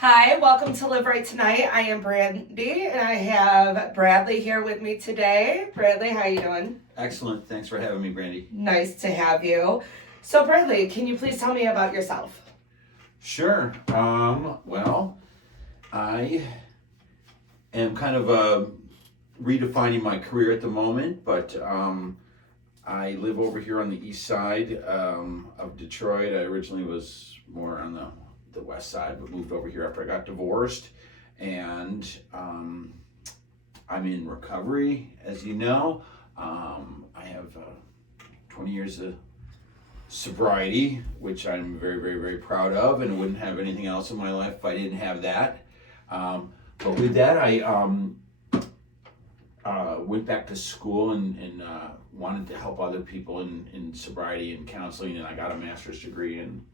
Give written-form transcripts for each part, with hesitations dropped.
Hi, welcome to Live Right Tonight. I am Brandi, and I have Bradley here with me today. Bradley, how you doing? Excellent. Thanks for having me, Brandi. Nice to have you. So, Bradley, can you please tell me about yourself? Sure. Well, I am kind of redefining my career at the moment, but I live over here on the east side of Detroit. I originally was more on the west side, but moved over here after I got divorced, and I'm in recovery, as you know. I have 20 years of sobriety, which I'm very, very, very proud of, and wouldn't have anything else in my life if I didn't have that. But with that, I went back to school and wanted to help other people in sobriety and counseling, and I got a master's degree in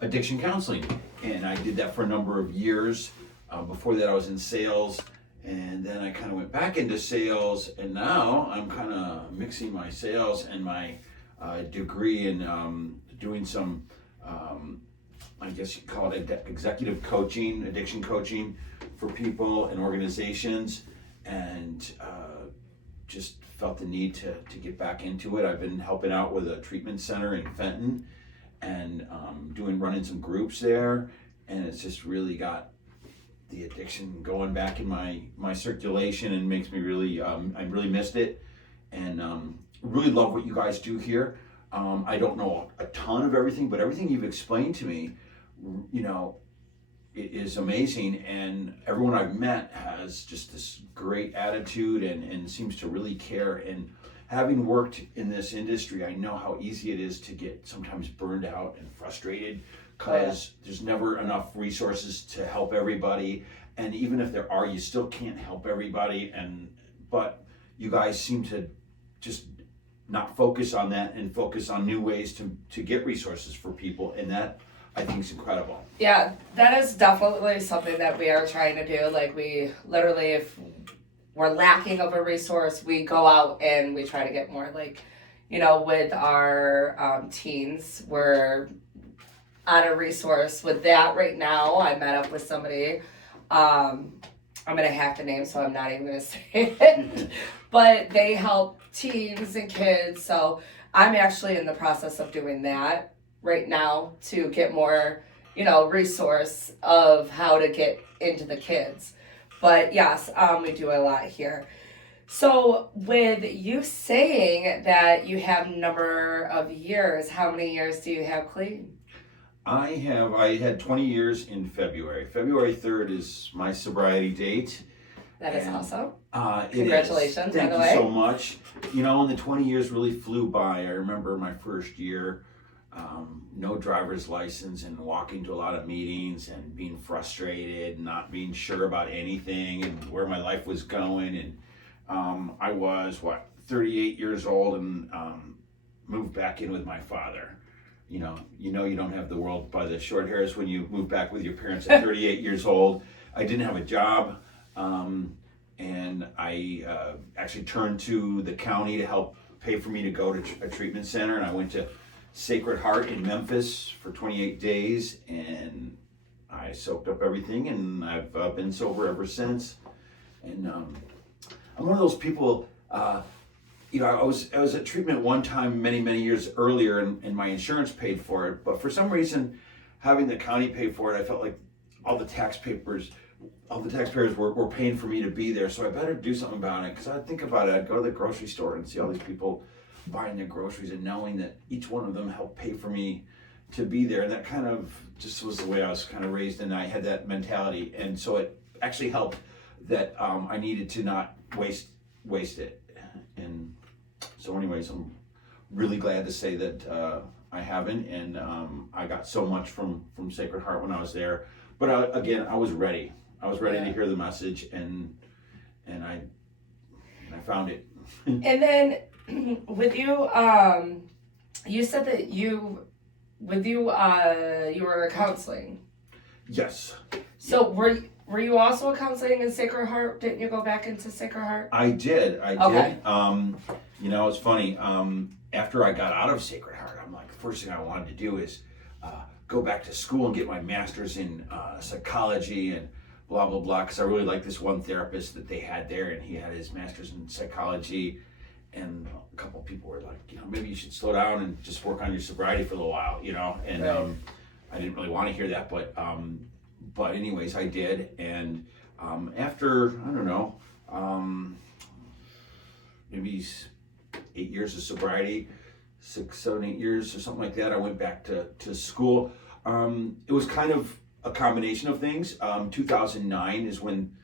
addiction counseling, and I did that for a number of years. Before that, I was in sales, and then I kind of went back into sales, and now I'm kind of mixing my sales and my degree in doing some, I guess you call it executive coaching, addiction coaching for people and organizations, and just felt the need to get back into it. I've been helping out with a treatment center in Fenton, and running some groups there, and it's just really got the addiction going back in my circulation, and makes me really I really missed it, and really love what you guys do here. I don't know a ton of everything, but everything you've explained to me, it is amazing, and everyone I've met has just this great attitude and seems to really care. And having worked in this industry, I know how easy it is to get sometimes burned out and frustrated because there's never enough resources to help everybody. And even if there are, you still can't help everybody. But you guys seem to just not focus on that and focus on new ways to get resources for people. And that, I think, is incredible. Yeah, that is definitely something that we are trying to do. Like, we literally, if we're lacking of a resource, we go out and we try to get more. Like, with our teens, we're on a resource with that right now. I met up with somebody. I'm going to hack the name, so I'm not even going to say it. But they help teens and kids. So I'm actually in the process of doing that right now to get more, resource of how to get into the kids. But yes, we do a lot here. So with you saying that you have a number of years, how many years do you have clean? I had 20 years in February. February 3rd is my sobriety date. That is awesome. Congratulations, by the way. Thank you so much. And the 20 years really flew by. I remember my first year, no driver's license, and walking to a lot of meetings and being frustrated, not being sure about anything and where my life was going. And I was 38 years old, and moved back in with my father. You don't have the world by the short hairs when you move back with your parents at 38 years old. I didn't have a job, and I actually turned to the county to help pay for me to go to a treatment center, and I went to Sacred Heart in Memphis for 28 days, and I soaked up everything, and I've been sober ever since. And I'm one of those people. I was at treatment one time many years earlier, and my insurance paid for it. But for some reason, having the county pay for it, I felt like all the taxpayers were paying for me to be there. So I better do something about it, because I'd think about it. I'd go to the grocery store and see all these people buying their groceries, and knowing that each one of them helped pay for me to be there. And that kind of just was the way I was kind of raised, and I had that mentality. And so it actually helped that I needed to not waste it. And so anyways, I'm really glad to say that I haven't, and I got so much from Sacred Heart when I was there. But again, I was ready. I was ready to hear the message, and I found it. And then with you, you said that you were counseling. Yes. So were you also counseling in Sacred Heart? Didn't you go back into Sacred Heart? I did. Okay. It's funny. After I got out of Sacred Heart, I'm like, the first thing I wanted to do is go back to school and get my master's in psychology and blah, blah, blah. Because I really liked this one therapist that they had there, and he had his master's in psychology. And a couple of people were like, maybe you should slow down and just work on your sobriety for a little while, And Right. I didn't really want to hear that, but anyways, I did. And after, I don't know, maybe 8 years of sobriety, 6, 7, 8 years or something like that, I went back to school. It was kind of a combination of things. 2009 is when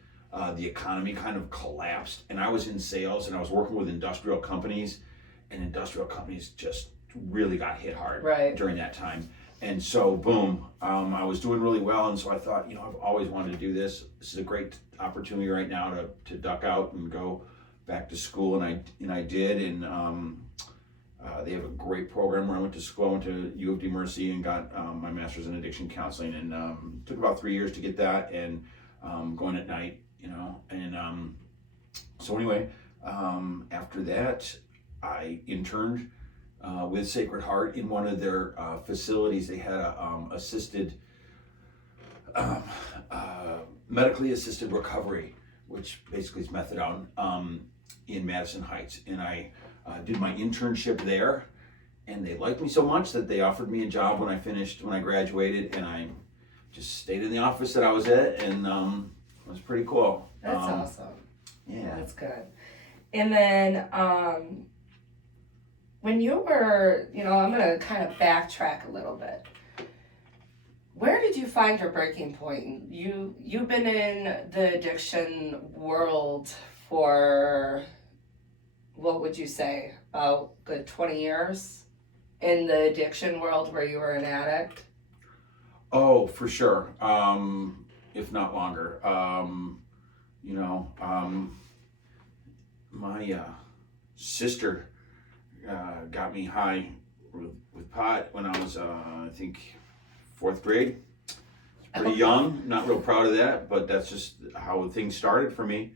the economy kind of collapsed, and I was in sales, and I was working with industrial companies, and industrial companies just really got hit hard Right. during that time. And so, boom, I was doing really well, and so I thought, I've always wanted to do this. This is a great opportunity right now to duck out and go back to school, and I did, and they have a great program where I went to school. I went to U of D Mercy and got my master's in addiction counseling, and took about 3 years to get that, and going at night, and so anyway, after that, I interned with Sacred Heart in one of their facilities. They had a medically assisted recovery, which basically is methadone, in Madison Heights, and I did my internship there, and they liked me so much that they offered me a job when I graduated, and I just stayed in the office that I was at, and it was pretty cool. That's awesome. Yeah. That's good. And then when you were, I'm going to kind of backtrack a little bit. Where did you find your breaking point? You've been in the addiction world for, what would you say, about good 20 years? In the addiction world where you were an addict? Oh, for sure. If not longer. My sister got me high with pot when I was, I think, 4th grade. Pretty young, not real proud of that, but that's just how things started for me.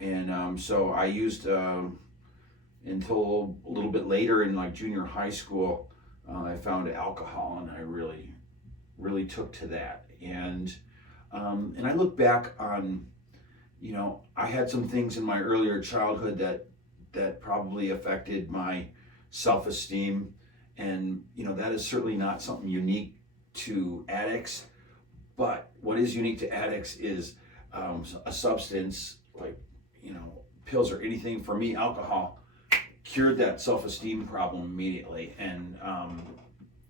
And so I used, until a little bit later in like junior high school, I found alcohol, and I really, really took to that. And I look back on, I had some things in my earlier childhood that probably affected my self-esteem, and that is certainly not something unique to addicts. But what is unique to addicts is a substance like pills or anything. For me, alcohol cured that self-esteem problem immediately, and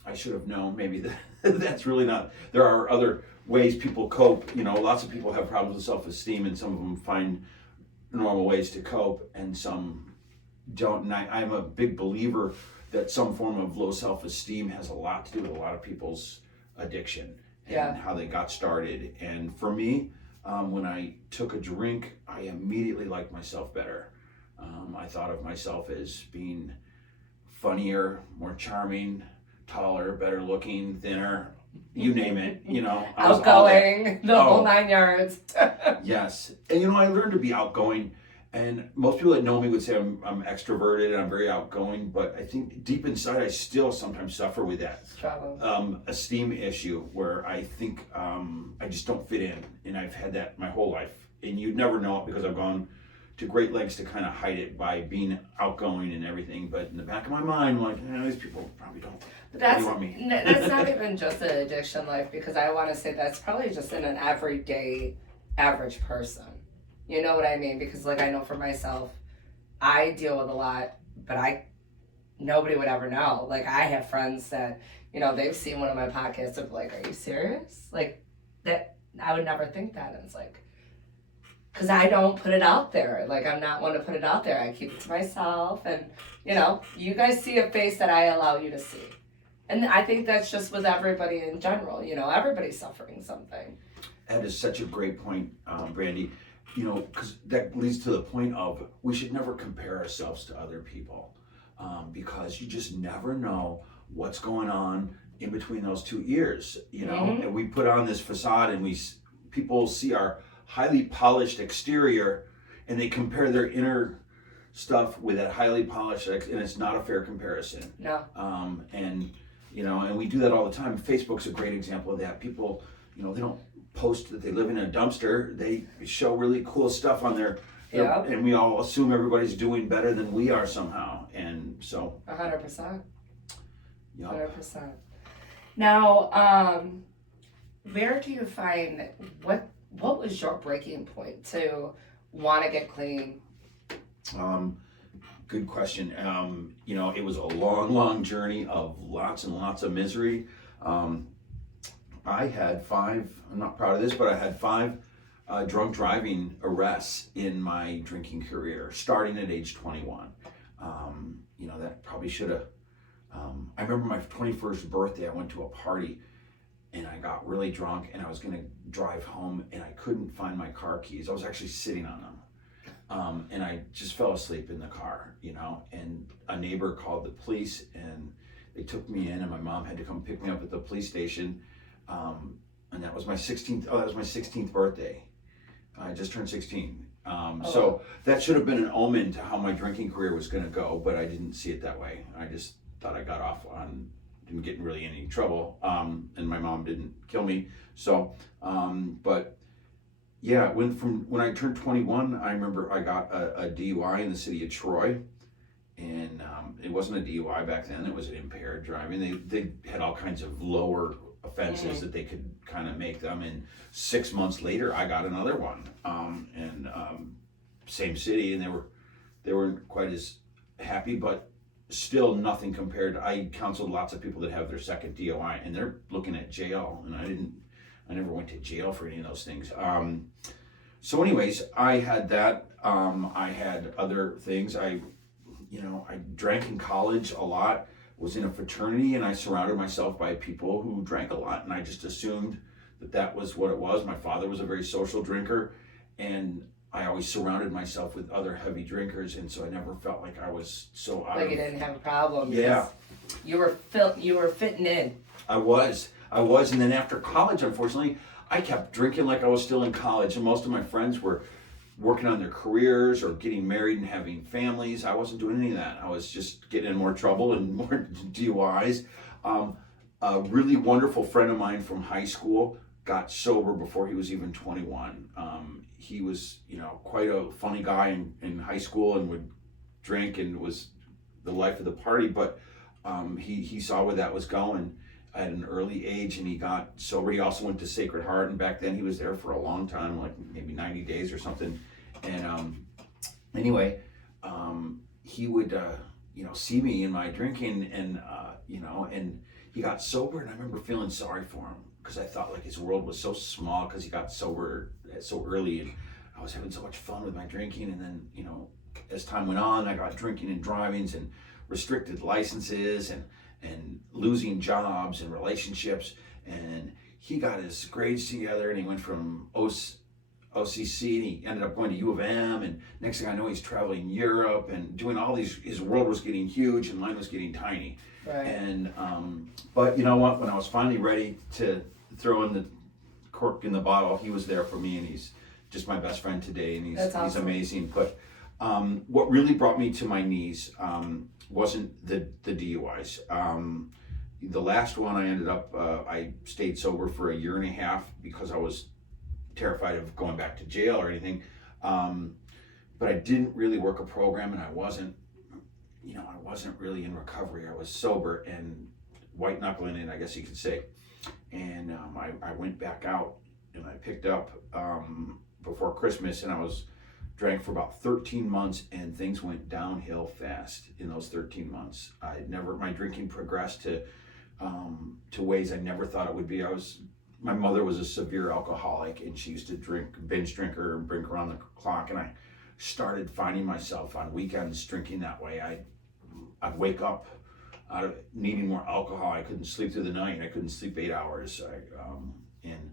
I should have known maybe that's really not. There are other ways people cope. Lots of people have problems with self-esteem, and some of them find normal ways to cope, and some don't. And I'm a big believer that some form of low self-esteem has a lot to do with a lot of people's addiction and how they got started. And for me, when I took a drink, I immediately liked myself better. I thought of myself as being funnier, more charming, taller, better looking, thinner, you name it, I was outgoing, the whole 9 yards. Yes. And I learned to be outgoing, and most people that know me would say I'm extroverted and I'm very outgoing, but I think deep inside I still sometimes suffer with that esteem issue where I think I just don't fit in, and I've had that my whole life, and you'd never know it because I've gone to great lengths to kind of hide it by being outgoing and everything, but in the back of my mind, I'm like, these people probably don't That's want me. That's not even just an addiction life, because I want to say that's probably just in an everyday average person. You know what I mean? Because like I know for myself, I deal with a lot, but nobody would ever know. Like I have friends that, they've seen one of my podcasts of like, are you serious? Like that, I would never think that. And it's like, because I don't put it out there. Like, I'm not one to put it out there. I keep it to myself. And, you guys see a face that I allow you to see. And I think that's just with everybody in general. Everybody's suffering something. That is such a great point, Brandi. Because that leads to the point of we should never compare ourselves to other people, because you just never know what's going on in between those two ears. Mm-hmm. And we put on this facade, and people see our highly polished exterior, and they compare their inner stuff with that highly polished, and it's not a fair comparison. No. And you know, and we do that all the time. Facebook's a great example of that. People, you know, they don't post that they live in a dumpster. They show really cool stuff on their Yeah. and we all assume everybody's doing better than we are somehow. And so 100%. you know, 100%. Now, where do you find what was your breaking point to want to get clean? good question. You know, it was a long journey of lots and lots of misery. I had 5, I'm not proud of this, but I had 5 drunk driving arrests in my drinking career, starting at age 21. You know, that probably should have, I remember my 21st birthday, I went to a party and I got really drunk and I was gonna drive home and I couldn't find my car keys. I was actually sitting on them. And I just fell asleep in the car, you know, and a neighbor called the police and they took me in and my mom had to come pick me up at the police station. And that was my 16th birthday. I just turned 16. So that should have been an omen to how my drinking career was going to go, but I didn't see it that way. I just thought I got off on, didn't get in really any trouble. And my mom didn't kill me. So, but yeah, when I turned 21, I remember I got a DUI in the city of Troy. And it wasn't a DUI back then, it was an impaired driving. They had all kinds of lower offenses that they could kind of make them. And 6 months later, I got another one. Same city, and they weren't quite as happy, but still nothing compared. I counseled lots of people that have their second DUI, and they're looking at jail. And I never went to jail for any of those things. So anyways, I had that. I had other things. I drank in college a lot, was in a fraternity, and I surrounded myself by people who drank a lot, and I just assumed that was what it was. My father was a very social drinker, and I always surrounded myself with other heavy drinkers, and so I never felt like I was so out Like you didn't have a problem. Yeah. You were fitting in. I was, and then after college, unfortunately, I kept drinking like I was still in college, and most of my friends were working on their careers or getting married and having families. I wasn't doing any of that. I was just getting in more trouble and more DUIs. A really wonderful friend of mine from high school got sober before he was even 21. He was, quite a funny guy in high school and would drink and was the life of the party, but he saw where that was going at an early age, and he got sober. He also went to Sacred Heart, and back then he was there for a long time, like maybe 90 days or something. And anyway, he would see me in my drinking, and and he got sober, and I remember feeling sorry for him because I thought like his world was so small because he got sober so early, and I was having so much fun with my drinking. And then as time went on, I got drinking and drivings and restricted licenses and losing jobs and relationships, and he got his grades together and he went from OCC and he ended up going to U of M, and next thing I know he's traveling Europe and doing all these. His world was getting huge and mine was getting tiny. Right. And but you know what, when I was finally ready to throw in the cork in the bottle, he was there for me, and he's just my best friend today, and he's amazing. But what really brought me to my knees wasn't the DUIs. The last one I ended up, I stayed sober for 1.5 years because I was terrified of going back to jail or anything. But I didn't really work a program, and I wasn't really in recovery. I was sober and white knuckling it, I guess you could say. And I went back out and I picked up before Christmas, and I drank for about 13 months, and things went downhill fast in those 13 months. My drinking progressed to ways I never thought it would be. My mother was a severe alcoholic, and she used to binge drink around the clock, and I started finding myself on weekends drinking that way. I'd wake up out of needing more alcohol. I couldn't sleep through the night. I couldn't sleep 8 hours. And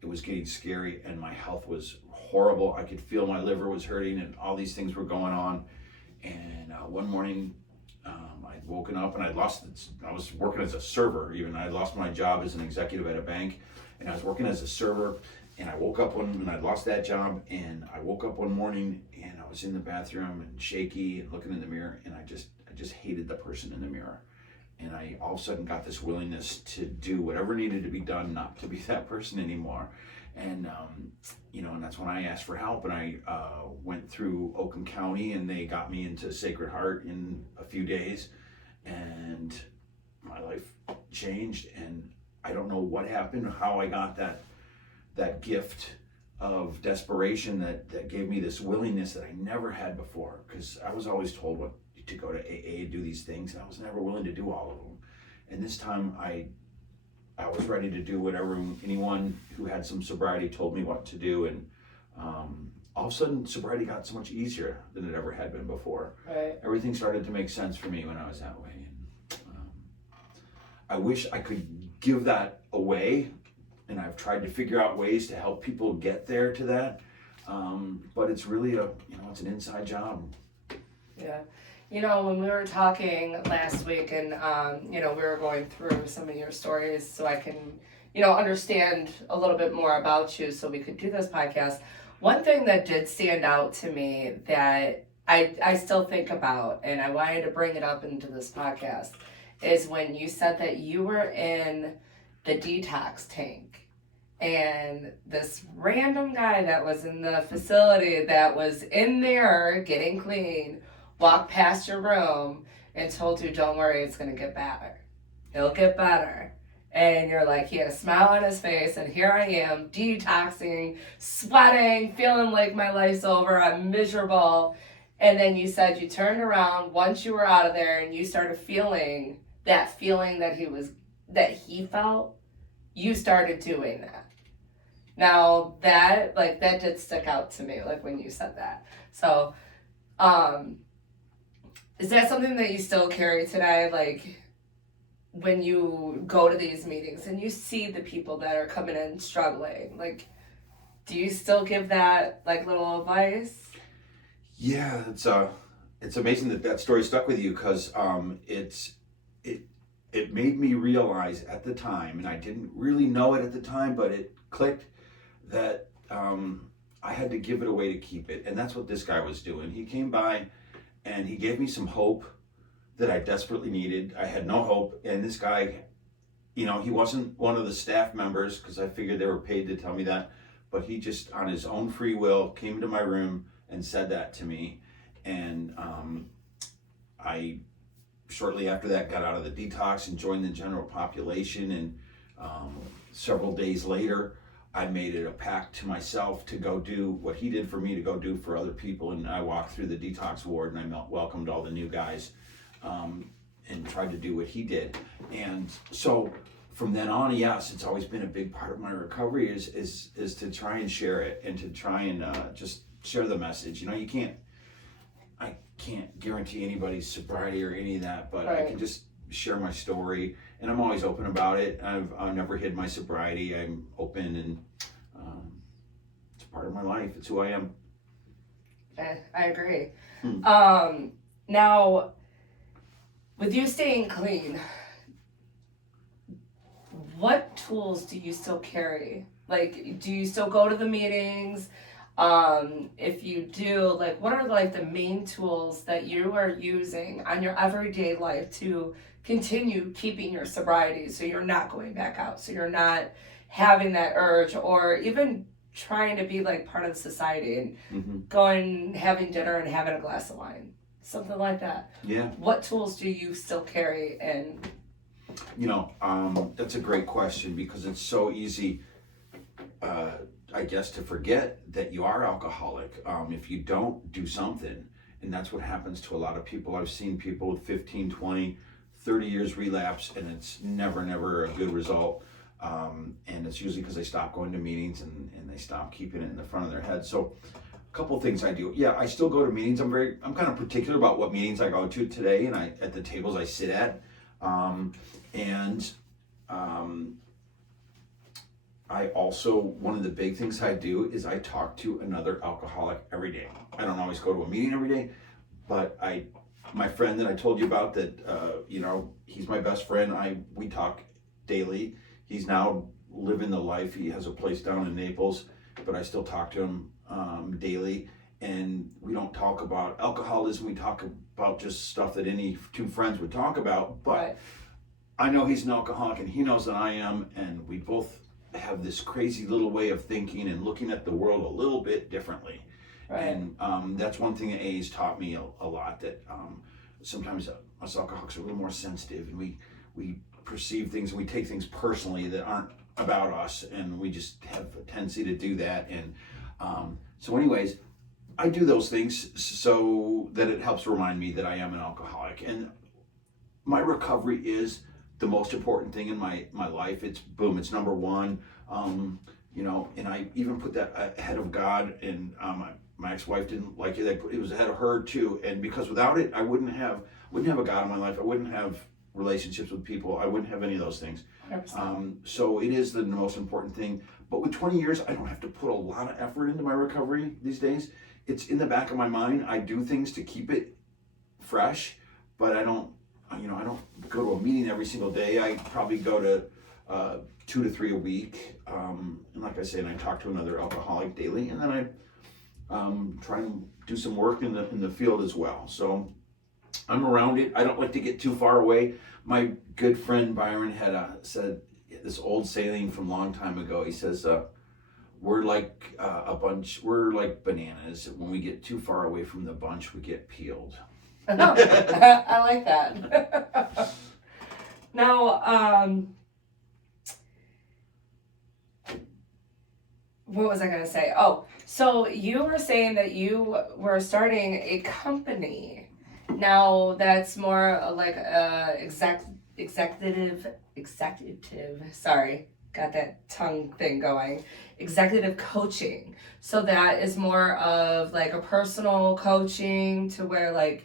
it was getting scary, and my health was horrible. I could feel my liver was hurting, and all these things were going on. And one morning, I'd woken up, and I was working as a server even. I lost my job as an executive at a bank, and I was working as a server, and I woke up and I'd lost that job, and I woke up one morning, and I was in the bathroom and shaky and looking in the mirror, and I just hated the person in the mirror. and I all of a sudden got this willingness to do whatever needed to be done, not to be that person anymore. And and that's when I asked for help, and I went through Oakland County, and they got me into Sacred Heart in a few days, and my life changed. And I don't know what happened, how I got that gift of desperation that gave me this willingness that I never had before, because I was always told to go to AA and do these things, and I was never willing to do all of them. And this time I was ready to do whatever anyone who had some sobriety told me what to do, and all of a sudden sobriety got so much easier than it ever had been before. Right. Everything started to make sense for me when I was that way. And I wish I could give that away, and I've tried to figure out ways to help people get there to that, but it's really it's an inside job. Yeah. When we were talking last week, and we were going through some of your stories so I can understand a little bit more about you so we could do this podcast. One thing that did stand out to me that I still think about, and I wanted to bring it up into this podcast, is when you said that you were in the detox tank, and this random guy that was in the facility that was in there getting clean walked past your room and told you, don't worry, it's going to get better. It'll get better. And you're like, he had a smile on his face, and here I am, detoxing, sweating, feeling like my life's over, I'm miserable. And then you said you turned around once you were out of there, and you started feeling that he felt, you started doing that. Now that did stick out to me, like when you said that. So, is that something that you still carry today? Like when you go to these meetings and you see the people that are coming in struggling, like, do you still give that like little advice? Yeah, it's amazing that story stuck with you, because it made me realize at the time, and I didn't really know it at the time, but it clicked that I had to give it away to keep it. And that's what this guy was doing. He came by and he gave me some hope that I desperately needed. I had no hope. And this guy, he wasn't one of the staff members, because I figured they were paid to tell me that, but he just on his own free will came into my room and said that to me. And I shortly after that got out of the detox and joined the general population. And several days later, I made it a pact to myself to go do what he did for me, to go do for other people. And I walked through the detox ward, and I welcomed all the new guys, and tried to do what he did. And so from then on, yes, it's always been a big part of my recovery is to try and share it, and to try and just share the message. I can't guarantee anybody's sobriety or any of that, but right. I can just share my story, and I'm always open about it. I've never hid my sobriety. I'm open, and it's part of my life. It's who I am. I agree. Now, with you staying clean, what tools do you still carry? Like, do you still go to the meetings? If you do, like, what are like the main tools that you are using on your everyday life to continue keeping your sobriety, so you're not going back out, so you're not having that urge, or even trying to be like part of society and going, having dinner and having a glass of wine, something like that? Yeah. What tools do you still carry? And that's a great question, because it's so easy, I guess, to forget that you are alcoholic if you don't do something. And that's what happens to a lot of people. I've seen people with 15, 20, 30 years relapse, and it's never a good result. And it's usually because they stop going to meetings, and they stop keeping it in the front of their head. So a couple things I do. Yeah, I still go to meetings. I'm kind of particular about what meetings I go to today, and at the tables I sit at. I also, one of the big things I do is I talk to another alcoholic every day. I don't always go to a meeting every day, but my friend that I told you about that, he's my best friend. We talk daily. He's now living the life. He has a place down in Naples, but I still talk to him daily. And we don't talk about alcoholism. We talk about just stuff that any two friends would talk about. But I know he's an alcoholic and he knows that I am, and we both have this crazy little way of thinking and looking at the world a little bit differently. Right. And that's one thing that AA's taught me a lot, that sometimes us alcoholics are a little more sensitive, and we perceive things and we take things personally that aren't about us, and we just have a tendency to do that. And so anyways, I do those things so that it helps remind me that I am an alcoholic. And my recovery is the most important thing in my life. It's it's number one. And I even put that ahead of God. And my ex-wife didn't like it. It was ahead of her too. And because without it, I wouldn't have a God in my life. I wouldn't have relationships with people. I wouldn't have any of those things. So it is the most important thing. But with 20 years, I don't have to put a lot of effort into my recovery these days. It's in the back of my mind. I do things to keep it fresh, but I don't go to a meeting every single day. I probably go to 2 to 3 a week. And like I said, I talk to another alcoholic daily, and then I try and do some work in the field as well. So I'm around it. I don't like to get too far away. My good friend Byron had said this old saying from a long time ago. He says, we're like we're like bananas. When we get too far away from the bunch, we get peeled. I like that. Now, what was I going to say? Oh, so you were saying that you were starting a company. Now that's more like executive. Sorry, got that tongue thing going. Executive coaching. So that is more of like a personal coaching, to where like,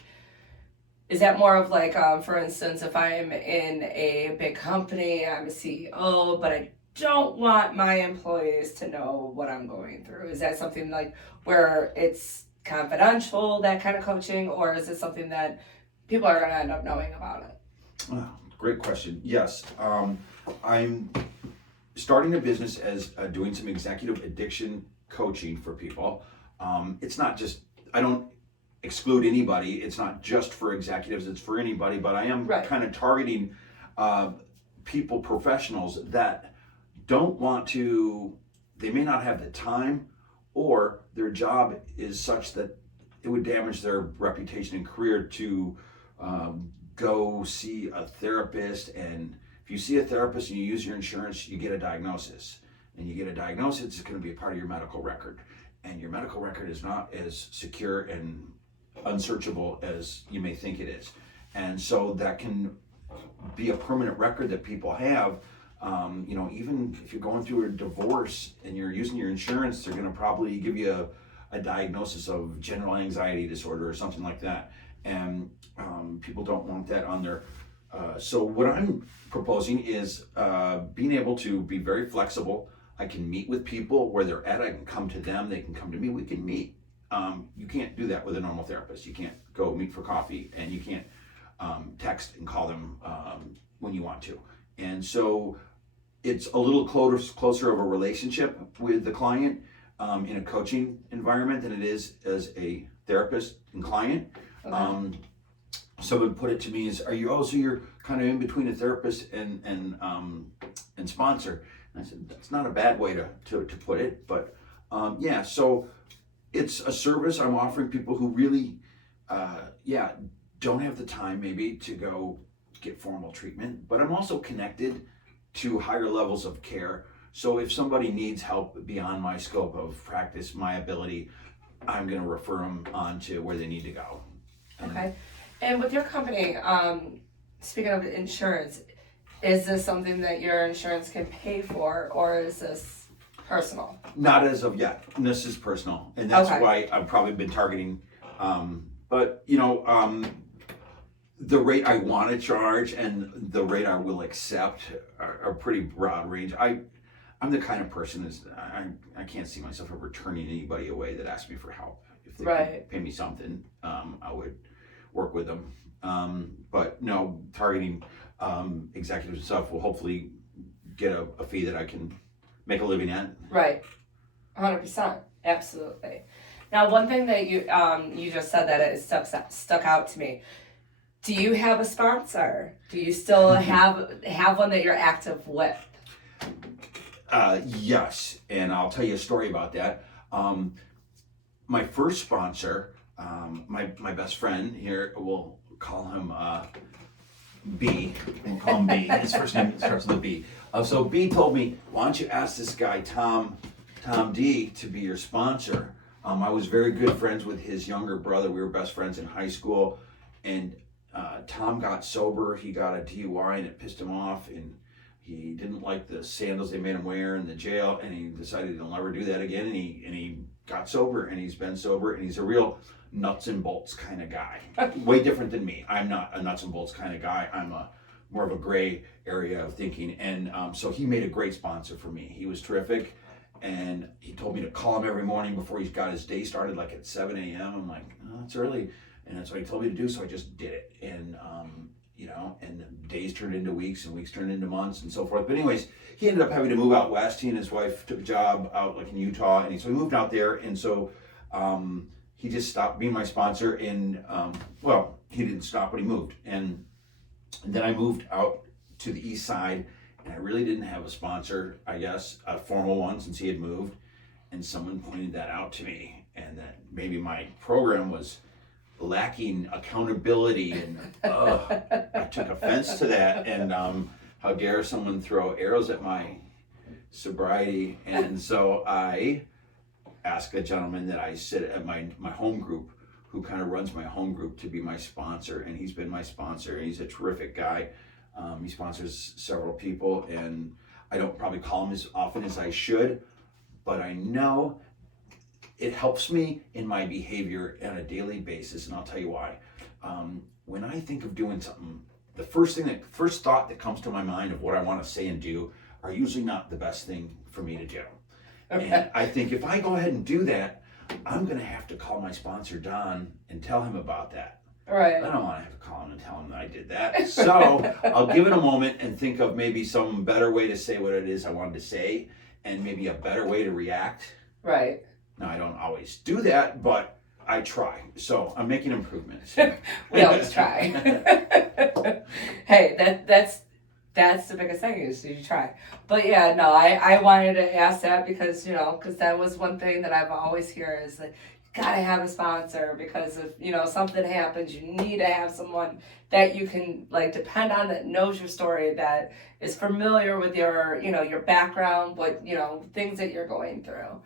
is that more of like, for instance, if I'm in a big company, I'm a CEO, but I don't want my employees to know what I'm going through. Is that something like where it's confidential, that kind of coaching, or is it something that people are going to end up knowing about it? Oh, great question. Yes. I'm starting a business as doing some executive addiction coaching for people. It's not just, I don't exclude anybody. It's not just for executives, it's for anybody, but I am kind of targeting people, professionals that don't want to, they may not have the time, or their job is such that it would damage their reputation and career to go see a therapist. And if you see a therapist and you use your insurance, you get a diagnosis. And you get a diagnosis, it's going to be a part of your medical record. And your medical record is not as secure and unsearchable as you may think it is. And so that can be a permanent record that people have. Even if you're going through a divorce and you're using your insurance, they're going to probably give you a diagnosis of general anxiety disorder or something like that. And people don't want that on their. So what I'm proposing is being able to be very flexible. I can meet with people where they're at. I can come to them. They can come to me. We can meet. You can't do that with a normal therapist. You can't go meet for coffee, and you can't text and call them when you want to. And so it's a little closer of a relationship with the client in a coaching environment than it is as a therapist and client. Okay. Someone put it to me as, so you're kind of in between a therapist and sponsor. And I said, that's not a bad way to put it, but so it's a service I'm offering people who really, don't have the time maybe to go get formal treatment, but I'm also connected to higher levels of care. So if somebody needs help beyond my scope of practice, my ability, I'm going to refer them on to where they need to go. Okay. And with your company, speaking of insurance, is this something that your insurance can pay for, or is this personal? Not as of yet. This is personal, and that's why I've probably been targeting. The rate I want to charge and the rate I will accept are pretty broad range. I'm the kind of person I can't see myself ever turning anybody away that asks me for help. If they could pay me something, I would work with them. But no, targeting executives and stuff will hopefully get a fee that I can make a living at. Right, 100%, absolutely. Now, one thing that you just said that it stuck out to me. Do you have a sponsor? Do you still have one that you're active with? Yes, and I'll tell you a story about that. My first sponsor, my best friend here, we'll call him B. We'll call him B. His first name starts with a B. So B told me, why don't you ask this guy Tom D to be your sponsor? I was very good friends with his younger brother. We were best friends in high school, and Tom got sober. He got a DUI, and it pissed him off, and he didn't like the sandals they made him wear in the jail, and he decided he'll never do that again. And he got sober, and he's been sober, and he's a real nuts and bolts kind of guy. Way different than me. I'm not a nuts and bolts kind of guy. I'm more of a gray area of thinking. And so he made a great sponsor for me. He was terrific, and he told me to call him every morning before he got his day started, like at 7 a.m. I'm like, oh, that's early, and that's what he told me to do. So I just did it, and and days turned into weeks, and weeks turned into months, and so forth. But anyways, he ended up having to move out west. He and his wife took a job out like in Utah, and so he moved out there, and so he just stopped being my sponsor. And well, he didn't stop, but he moved, and then I moved out to the east side, and I really didn't have a sponsor, I guess, a formal one, since he had moved. And someone pointed that out to me, and that maybe my program was lacking accountability, and I took offense to that. And how dare someone throw arrows at my sobriety? And so I asked a gentleman that I sit at my home group, who kind of runs my home group, to be my sponsor, and he's been my sponsor. He's a terrific guy. He sponsors several people, and I don't probably call him as often as I should, but I know it helps me in my behavior on a daily basis, and I'll tell you why. When I think of doing something, the first thought that comes to my mind of what I want to say and do are usually not the best thing for me to do. Okay. And I think if I go ahead and do that, I'm going to have to call my sponsor, Don, and tell him about that. Right. I don't want to have to call him and tell him that I did that. So I'll give it a moment and think of maybe some better way to say what it is I wanted to say, and maybe a better way to react. Right. Now, I don't always do that, but I try. So I'm making improvements. We always try. Hey, that's the biggest thing, is you try. But yeah, no, I wanted to ask that because that was one thing that I've always hear is like, you gotta have a sponsor, because if something happens, you need to have someone that you can depend on, that knows your story, that is familiar with your your background, what things that you're going through.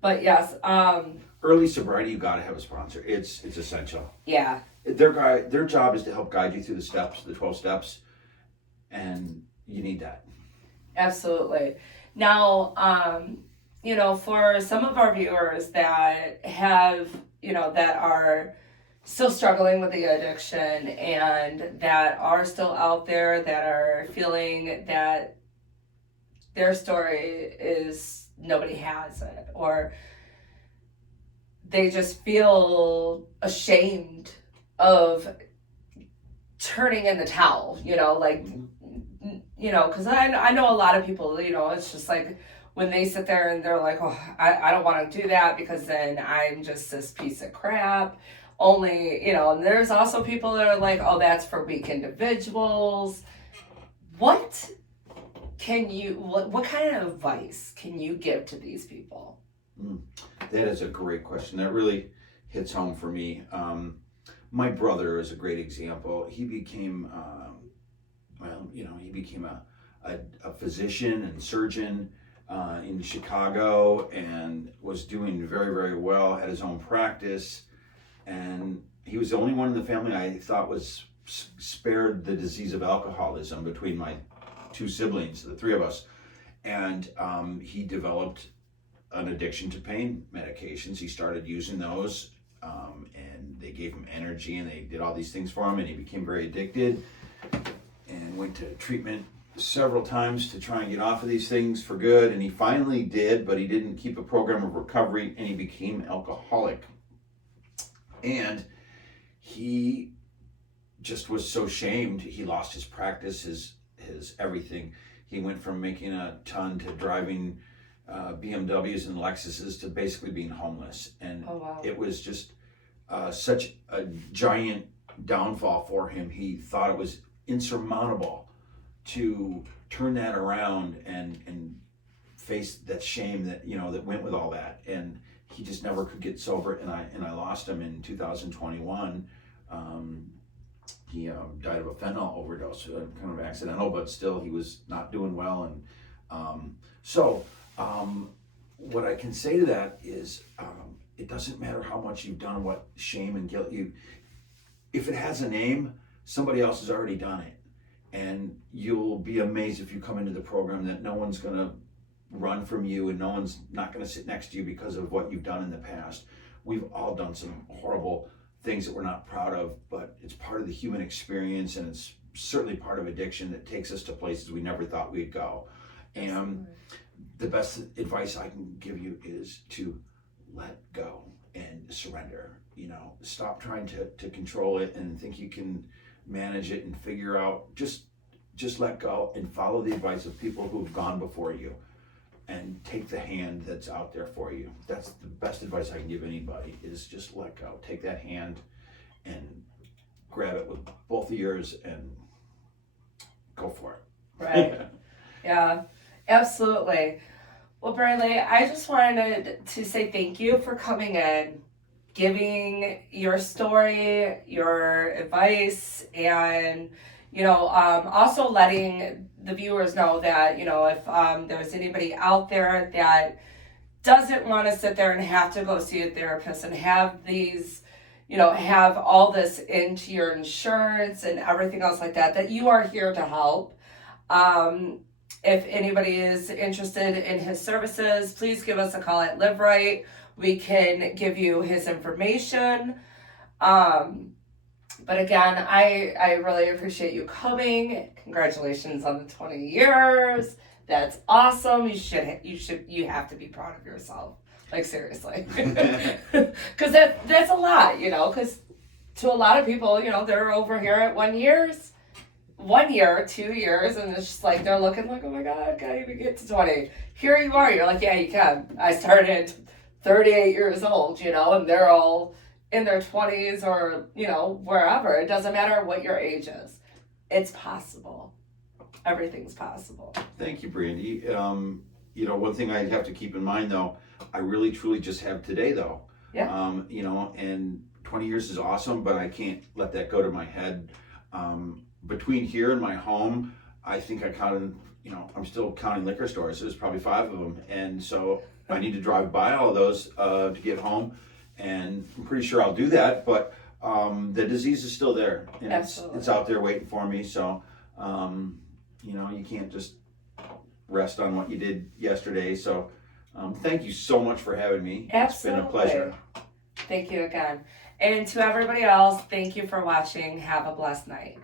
But yes, early sobriety, you got to have a sponsor. It's essential. Yeah. Their job is to help guide you through the 12 steps, and you need that. Absolutely. Now, for some of our viewers that have, that are still struggling with the addiction, and that are still out there, that are feeling that their story is nobody has it, or they just feel ashamed of turning in the towel, because I know a lot of people, it's just like when they sit there and they're like, oh, I don't want to do that because then I'm just this piece of crap. Only, and there's also people that are like, oh, that's for weak individuals. What kind of advice can you give to these people? That is a great question. That really hits home for me. My brother is a great example. He became, a physician and surgeon in Chicago, and was doing very, very well, had his own practice, and he was the only one in the family I thought was spared the disease of alcoholism between my two siblings, the three of us. And he developed an addiction to pain medications. He started using those, and they gave him energy, and they did all these things for him, and he became very addicted and went to treatment several times to try and get off of these things for good. And he finally did, but he didn't keep a program of recovery, and he became alcoholic. And he just was so shamed. He lost his practice, his everything. He went from making a ton to driving BMWs and Lexuses to basically being homeless. And oh, wow. It was just such a giant downfall for him. He thought it was insurmountable to turn that around and face that shame that that went with all that, and he just never could get sober. And I lost him in 2021. He died of a fentanyl overdose, kind of accidental, but still he was not doing well. And what I can say to that is, it doesn't matter how much you've done, what shame and guilt if it has a name, somebody else has already done it. And you'll be amazed if you come into the program that no one's going to run from you, and no one's not going to sit next to you because of what you've done in the past. We've all done some horrible things that we're not proud of, but it's part of the human experience, and it's certainly part of addiction that takes us to places we never thought we'd go. And the best advice I can give you is to let go and surrender. Stop trying to control it and think you can manage it and figure out. Just let go and follow the advice of people who have gone before you, and take the hand that's out there for you. That's the best advice I can give anybody, is just let go. Take that hand and grab it with both of yours and go for it. Right. Yeah, absolutely. Well, Brandi, I just wanted to say thank you for coming in, giving your story, your advice, and also letting the viewers know that, if there's anybody out there that doesn't want to sit there and have to go see a therapist and have these, have all this into your insurance and everything else like that, that you are here to help. If anybody is interested in his services, please give us a call at Live Rite. We can give you his information. But again, I really appreciate you coming. Congratulations on the 20 years. That's awesome. You have to be proud of yourself. Like, seriously. Because that's a lot, because to a lot of people, they're over here at 1 year, 2 years, and it's just like they're looking like, oh my God, can't even get to 20. Here you are. You're like, yeah, you can. I started 38 years old, and they're all in their 20s or, wherever. It doesn't matter what your age is. It's possible. Everything's possible. Thank you, Brandi. One thing I have to keep in mind, though, I really truly just have today, though. Yeah. And 20 years is awesome, but I can't let that go to my head. Between here and my home, I think I counted, I'm still counting liquor stores. There's probably 5 of them. And so I need to drive by all of those to get home. And I'm pretty sure I'll do that, but the disease is still there, and it's out there waiting for me. So, you can't just rest on what you did yesterday. So, thank you so much for having me. Absolutely. It's been a pleasure. Thank you again. And to everybody else, thank you for watching. Have a blessed night.